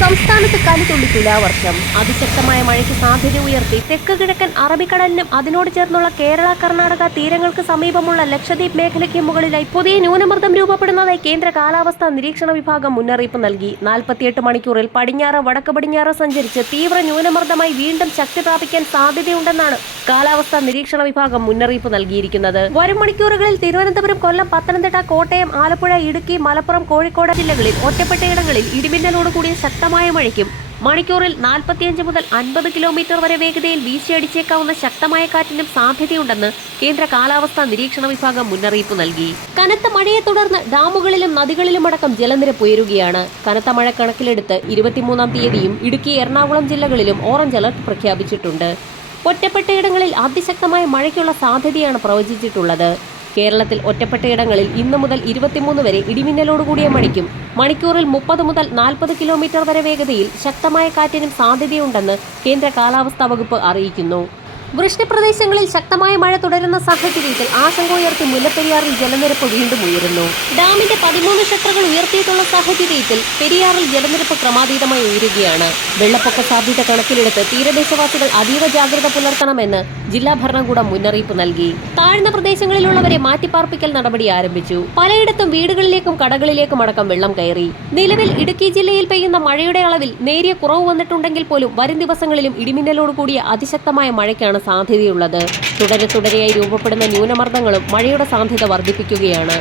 സംസ്ഥാനത്ത് കലിതുള്ളി തുലാവർഷം അതിശക്തമായ മഴയ്ക്ക് സാധ്യത ഉയർത്തി. തെക്ക് കിഴക്കൻ അറബിക്കടലിനും അതിനോട് ചേർന്നുള്ള കേരള കർണാടക തീരങ്ങൾക്ക് സമീപമുള്ള ലക്ഷദ്വീപ് മേഖലയ്ക്ക് മുകളിലായി പുതിയ ന്യൂനമർദ്ദം രൂപപ്പെടുന്നതായി കേന്ദ്ര കാലാവസ്ഥാ നിരീക്ഷണ വിഭാഗം മുന്നറിയിപ്പ് നൽകി. നാൽപ്പത്തിയെട്ട് മണിക്കൂറിൽ പടിഞ്ഞാറ് വടക്ക് പടിഞ്ഞാറ് സഞ്ചരിച്ച് തീവ്ര ന്യൂനമർദ്ദമായി വീണ്ടും ശക്തി പ്രാപിക്കാൻ സാധ്യതയുണ്ടെന്നാണ് കാലാവസ്ഥാ നിരീക്ഷണ വിഭാഗം മുന്നറിയിപ്പ് നൽകിയിരിക്കുന്നത്. വരും മണിക്കൂറുകളിൽ തിരുവനന്തപുരം കൊല്ലം പത്തനംതിട്ട കോട്ടയം ആലപ്പുഴ ഇടുക്കി മലപ്പുറം കോഴിക്കോട് ജില്ലകളിൽ ഒറ്റപ്പെട്ടയിടങ്ങളിൽ ഇടിമിന്നലോട് കൂടിയ ശക്തമായ മഴയ്ക്കും മണിക്കൂറിൽ നാൽപ്പത്തിയഞ്ച് മുതൽ അൻപത് കിലോമീറ്റർ വരെ വേഗതയിൽ വീശിയടിച്ചേക്കാവുന്ന ശക്തമായ കാറ്റിനും സാധ്യതയുണ്ടെന്ന് കേന്ദ്ര കാലാവസ്ഥാ നിരീക്ഷണ വിഭാഗം മുന്നറിയിപ്പ് നൽകി. കനത്ത മഴയെ തുടർന്ന് ഡാമുകളിലും നദികളിലും അടക്കം ജലനിരപ്പ് ഉയരുകയാണ്. കനത്ത മഴ കണക്കിലെടുത്ത് ഇരുപത്തിമൂന്നാം തീയതിയും ഇടുക്കി എറണാകുളം ജില്ലകളിലും ഓറഞ്ച് അലർട്ട് പ്രഖ്യാപിച്ചിട്ടുണ്ട്. ഒറ്റപ്പെട്ടയിടങ്ങളിൽ അതിശക്തമായ മഴയ്ക്കുള്ള സാധ്യതയാണ് പ്രവചിച്ചിട്ടുള്ളത്. കേരളത്തിൽ ഒറ്റപ്പെട്ടയിടങ്ങളിൽ ഇന്നു മുതൽ ഇരുപത്തിമൂന്ന് വരെ ഇടിമിന്നലോടുകൂടിയ മഴയ്ക്കും മണിക്കൂറിൽ മുപ്പത് മുതൽ നാൽപ്പത് കിലോമീറ്റർ വരെ വേഗതയിൽ ശക്തമായ കാറ്റിനും സാധ്യതയുണ്ടെന്ന് കേന്ദ്ര കാലാവസ്ഥാ വകുപ്പ് അറിയിക്കുന്നു. വൃഷ്ടിപ്രദേശങ്ങളിൽ ശക്തമായ മഴ തുടരുന്ന സാഹചര്യത്തിൽ ആശങ്ക ഉയർത്തി മുല്ലപ്പെരിയാറിൽ ജലനിരപ്പ് വീണ്ടും ഉയരുന്നു. ഡാമിന്റെ പതിമൂന്ന് ഷട്ടറുകൾ ഉയർത്തിയിട്ടുള്ള സാഹചര്യത്തിൽ പെരിയാറിൽ ജലനിരപ്പ് ക്രമാതീതമായി ഉയരുകയാണ്. വെള്ളപ്പൊക്ക സാധ്യത കണക്കിലെടുത്ത് തീരദേശവാസികൾ അതീവ ജാഗ്രത പുലർത്തണമെന്ന് ജില്ലാ ഭരണകൂടം മുന്നറിയിപ്പ് നൽകി. താഴ്ന്ന പ്രദേശങ്ങളിലുള്ളവരെ മാറ്റിപ്പാർപ്പിക്കൽ നടപടി ആരംഭിച്ചു. പലയിടത്തും വീടുകളിലേക്കും കടകളിലേക്കും അടക്കം വെള്ളം കയറി. നിലവിൽ ഇടുക്കി ജില്ലയിൽ പെയ്യുന്ന മഴയുടെ അളവിൽ നേരിയ കുറവ് വന്നിട്ടുണ്ടെങ്കിൽ പോലും വരും ദിവസങ്ങളിലും ഇടിമിന്നലോട് കൂടിയ അതിശക്തമായ സാധ്യതയുള്ളത്. തുടരെ തുടരെയായി രൂപപ്പെടുന്ന ന്യൂനമർദ്ദങ്ങളും മഴയുടെ സാധ്യത വർദ്ധിപ്പിക്കുകയാണ്.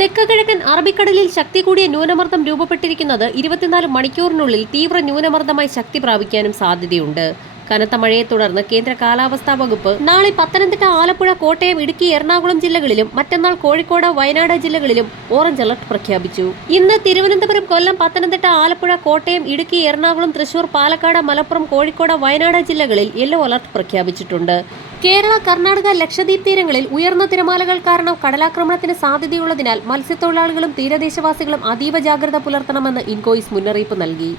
തെക്ക് കിഴക്കൻ അറബിക്കടലിൽ ശക്തി കൂടിയ ന്യൂനമർദ്ദം രൂപപ്പെട്ടിരിക്കുന്നത് ഇരുപത്തിനാല് മണിക്കൂറിനുള്ളിൽ തീവ്ര ന്യൂനമർദ്ദമായി ശക്തി പ്രാപിക്കാനും സാധ്യതയുണ്ട്. കനത്ത മഴയെ തുടർന്ന് കേന്ദ്ര കാലാവസ്ഥാ വകുപ്പ് നാളെ പത്തനംതിട്ട ആലപ്പുഴ കോട്ടയം ഇടുക്കി എറണാകുളം ജില്ലകളിലും മറ്റന്നാൾ കോഴിക്കോട് വയനാട് ജില്ലകളിലും ഓറഞ്ച് അലർട്ട് പ്രഖ്യാപിച്ചു. ഇന്ന് തിരുവനന്തപുരം കൊല്ലം പത്തനംതിട്ട ആലപ്പുഴ കോട്ടയം ഇടുക്കി എറണാകുളം തൃശൂർ പാലക്കാട് മലപ്പുറം കോഴിക്കോട് വയനാട് ജില്ലകളിൽ യെല്ലോ അലർട്ട് പ്രഖ്യാപിച്ചിട്ടുണ്ട്. കേരള കർണാടക ലക്ഷദ്വീപ് തീരങ്ങളിൽ ഉയർന്ന തിരമാലകൾ കാരണം കടലാക്രമണത്തിന് സാധ്യതയുള്ളതിനാൽ മത്സ്യത്തൊഴിലാളികളും തീരദേശവാസികളും അതീവ ജാഗ്രത പുലർത്തണമെന്ന് ഇൻകോയിസ് മുന്നറിയിപ്പ് നൽകി.